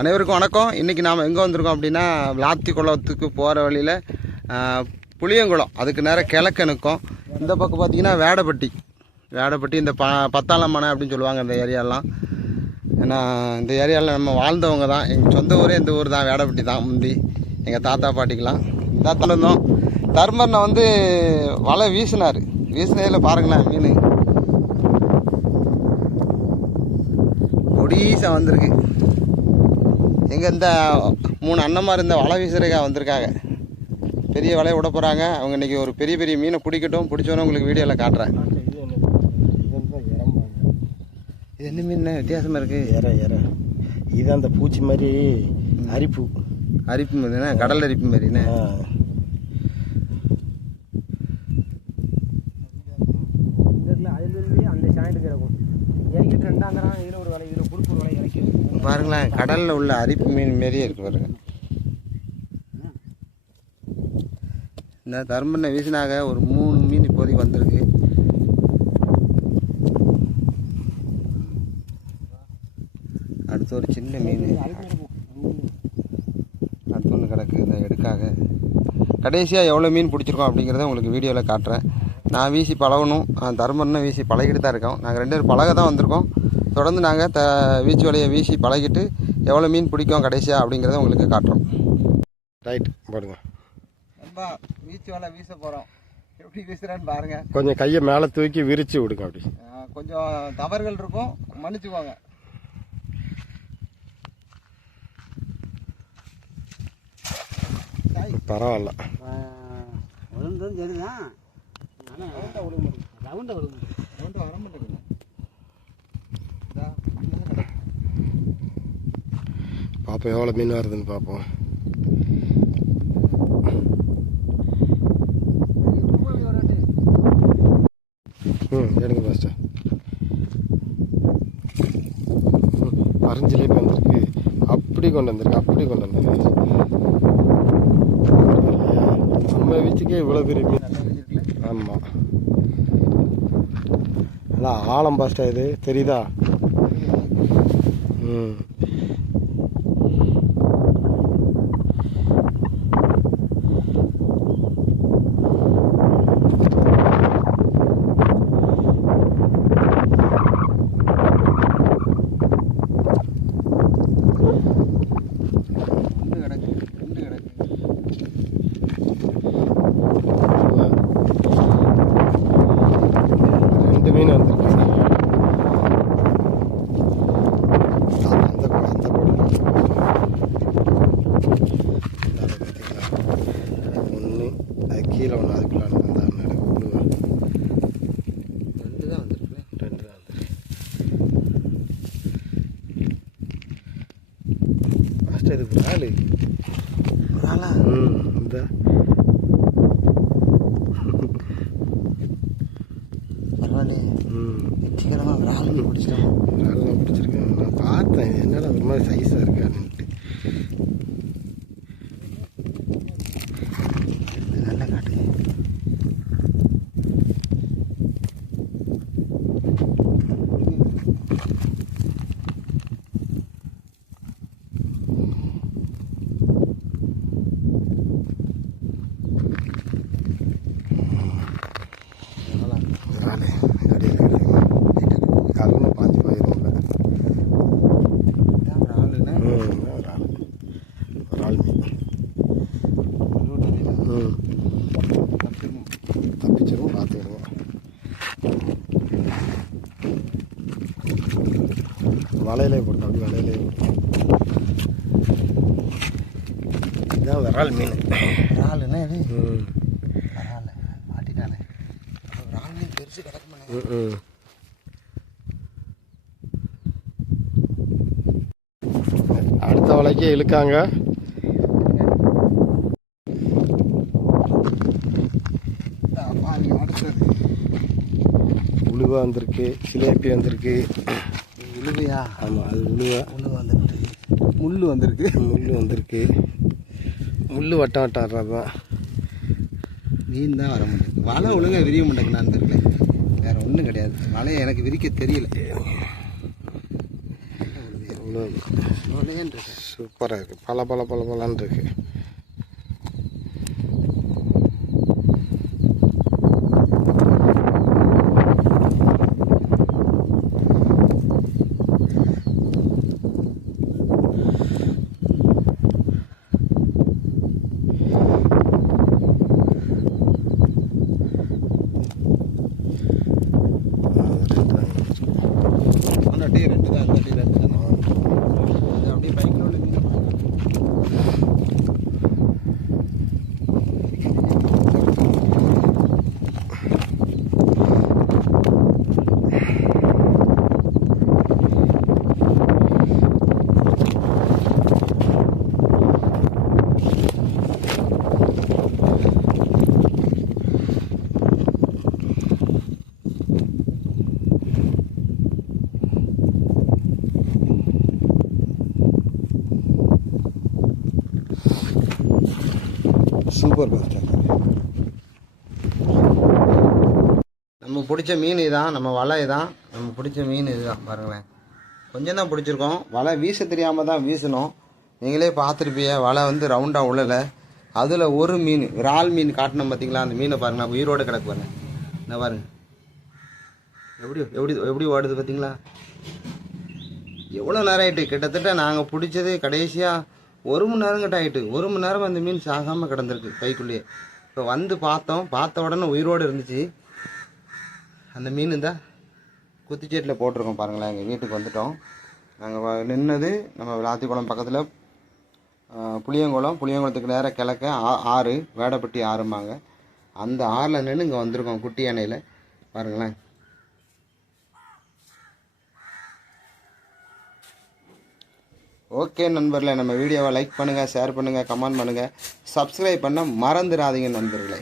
அனைவருக்கும் வணக்கம். இன்றைக்கி நாம் எங்கே வந்திருக்கோம் அப்படின்னா விளாத்தி குளத்துக்கு போகிற வழியில் புளியங்குளம். அதுக்கு நேரம் கிழக்கு நிற்கும் இந்த பக்கம் பார்த்திங்கன்னா வேடப்பட்டி. வேடப்பட்டி இந்த ப பத்தாளம் மனை அப்படின்னு சொல்லுவாங்க இந்த ஏரியாலாம். ஏன்னா இந்த ஏரியாவில் நம்ம வாழ்ந்தவங்க தான். எங்கள் சொந்த ஊரே இந்த ஊர் தான். வேடப்பட்டி தான் முந்தி. எங்கள் தாத்தா பாட்டிக்கெலாம் இதான் இருந்தோம் தர்மர்னை வந்து வலை வீசினார். வீசினதில் பாருங்களேன் மீன். ஒடிசா வந்திருக்கு. எங்கள் இந்த மூணு அண்ணன்மார் இந்த வலை வீசுறதுக்காக வந்திருக்காங்க. பெரிய வலையை விட போகிறாங்க அவங்க இன்றைக்கி ஒரு பெரிய பெரிய மீனை பிடிக்கட்டும் பிடிச்சோன்னே உங்களுக்கு வீடியோவில் காட்டுறேன். இது என்ன மீன்? வித்தியாசமாக இருக்குது இற இற இது அந்த பூச்சி மாதிரி அரிப்பு. அரிப்பு மீன் கடல் அரிப்பு மாதிரிண்ணே. அந்த சாயிண்ட் இருக்கும் இறக்கிட்டு இதில் ஒரு வலை இதில் குறுக்கு ஒரு வலை இறக்கி பாருங்களேன் கடலில் உள்ள அரிப்பு மீன் மாரியே இருக்கு பாருங்க. இந்த தர்மனை வீசினாக ஒரு மூணு மீன் இப்போதைக்கு வந்திருக்கு. அடுத்து ஒரு சின்ன மீன். அடுத்து ஒன்று கிடக்கு இந்த எடுக்காக. கடைசியாக எவ்வளோ மீன் பிடிச்சிருக்கோம் அப்படிங்கிறத உங்களுக்கு வீடியோவில் காட்டுறேன். நான் வீசி பழகணும். தர்மன்னு வீசி பழகிட்டு தான் இருக்கோம். நாங்கள் ரெண்டு பேரும் பழக தான் வந்திருக்கோம். தொடர்ந்து நாங்கள் த வீச்சு வலையை வீசி பழகிட்டு எவ்வளோ மீன் பிடிக்கும் கடைசியாக அப்படிங்கிறத உங்களுக்கு காட்டுறோம். ரைட் போடுங்க. நம்ம வீச்சு வலை வீச போகிறோம் எப்படி வீசுகிறேன்னு பாருங்கள் கொஞ்சம் கையை மேலே தூக்கி விரிச்சு விடுங்க அப்படி. கொஞ்சம் தவறுகள் இருக்கும். மன்னிச்சுக்கோங்க. பரவாயில்ல. விழுந்ததும் சரிதான் ஆனால் ரவுண்டை விழுந்து கொண்டு வர மாட்டேங்குது. பார்ப்போம் எவ்வளோ மீன் வருதுன்னு பார்ப்போம் ம் எடுங்க பாஸ்டர் பரஞ்சிலே வந்திருக்கு. அப்படி கொண்டு வந்திருக்கு அப்படி கொண்டு வந்திருக்கு. நம்ம வீச்சுக்கே இவ்வளோ பெரிய மீன். ஆமாம் அதான் ஆழம் பாஸ்டா இது தெரியுதா? ம். ரெண்டு மீன் வந்திருக்கு அந்த பக்கம், அந்த ஒன்று அது கீழே ஒன்று அதுக்குள்ள அந்த நடக்கு விடுவா ரெண்டு தான் வந்திருக்கு ரெண்டு தான் வந்திருக்கு ஃபஸ்ட்டு இது நாலு ஆளா ம் இந்த பரவாயில்லையே ம் வெற்றிகரமாக ஒரு ஆள் பிடிச்சிட்டோம் நல்லா பிடிச்சிருக்கேன் நான் பார்த்தேன் இது என்னடா ஒரு மாதிரி சைஸாக இருக்கான்னுட்டு நல்ல காட்டு இறாலு அடியில் கிடைக்குமா அதுன்னு பாஞ்சு போயிடும்ல இதான் ஒரு ஆளுன்னா ம் ஒரு ஆள் ஒரு ஆள் மீன் ம் தப்பிச்சிடும் பார்த்துக்கிடுவோம் வலையிலே போட்டு அப்படி வலையிலே போட்டு. இதுதான் விரால் மீன். ஒரு ஆளுன்னா இது? பரவாயில்ல மாட்டிட்டானே ஆள் மீன் பெருசு கிடக்குமாண்ணே அடுத்த வலைக்கே இழுக்காங்க. உழுவா வந்திருக்கு சிலேபி வந்திருக்கு. உழுவையா ஆமாம் அது உழுவா உழு வந்துட்டு முள் வந்திருக்கு. முள் வந்திருக்கு. முள் வட்டம் வட்டம் தான் மீன் தான் வர மாட்டேங்குது. வலை ஒழுங்கா விரிய மாட்டேங்குது தெரியல. வேற ஒன்றும் கிடையாது. வலையை எனக்கு விரிக்க தெரியல. சூப்பராக இருக்குது பல பல பல பலன்னு இருக்கு அந்த டீ ரெண்டு தான் அந்த டீ ரெண்டு தானே இது அப்படியே பைக்கில் உள்ள மீன் சூப்பர் பாஸ்டர் நம்ம பிடிச்ச மீன் இதான் நம்ம வலை இதான் நம்ம பிடிச்ச மீன் இதுதான் பாருங்களேன். கொஞ்சம் தான் பிடிச்சிருக்கோம். வலை வீச தெரியாமல் தான் வீசணும். நீங்களே பார்த்துருப்பீங்க வலை வந்து ரவுண்டாக உள்ளலை அதில் ஒரு மீன் இறால் மீன் காட்டினோம் பார்த்தீங்களா அந்த மீனை பாருங்க நான் உயிரோடு கிடக்கு பாருங்க. என்ன பாருங்க. எப்படி எப்படி எப்படி ஓடுது பார்த்தீங்களா எவ்வளோ நேரம் ஆயிட்டு? கிட்டத்தட்ட நாங்கள் பிடிச்சது கடைசியாக ஒரு மணி நேரம் கிட்ட ஆயிட்டு ஒரு மணி நேரம் அந்த மீன் சாகாமல் கிடந்திருக்கு கைக்குள்ளேயே. இப்போ வந்து பார்த்தோம் பார்த்த உடனே உயிரோடு இருந்துச்சு. அந்த மீன் இந்த குத்திச்சேட்டில் போட்டிருக்கோம் பாருங்களேன் எங்கள் வீட்டுக்கு வந்துட்டோம். நாங்கள் நின்னது நம்ம விளாத்திக்குளம் பக்கத்தில் புளியங்குளம். புளியங்குளத்துக்கு நேராக கிழக்க ஆ- ஆறு வேடப்பட்டி ஆறும்பாங்க. அந்த ஆறில் நின்று இங்கே வந்திருக்கோம் குட்டி யானையில் பாருங்களேன். ஓகே நண்பர்களே நம்ம வீடியோவை லைக் பண்ணுங்கள் ஷேர் பண்ணுங்கள் கமெண்ட் பண்ணுங்கள் சப்ஸ்கிரைப் பண்ண மறந்துடாதீங்க நண்பர்களே.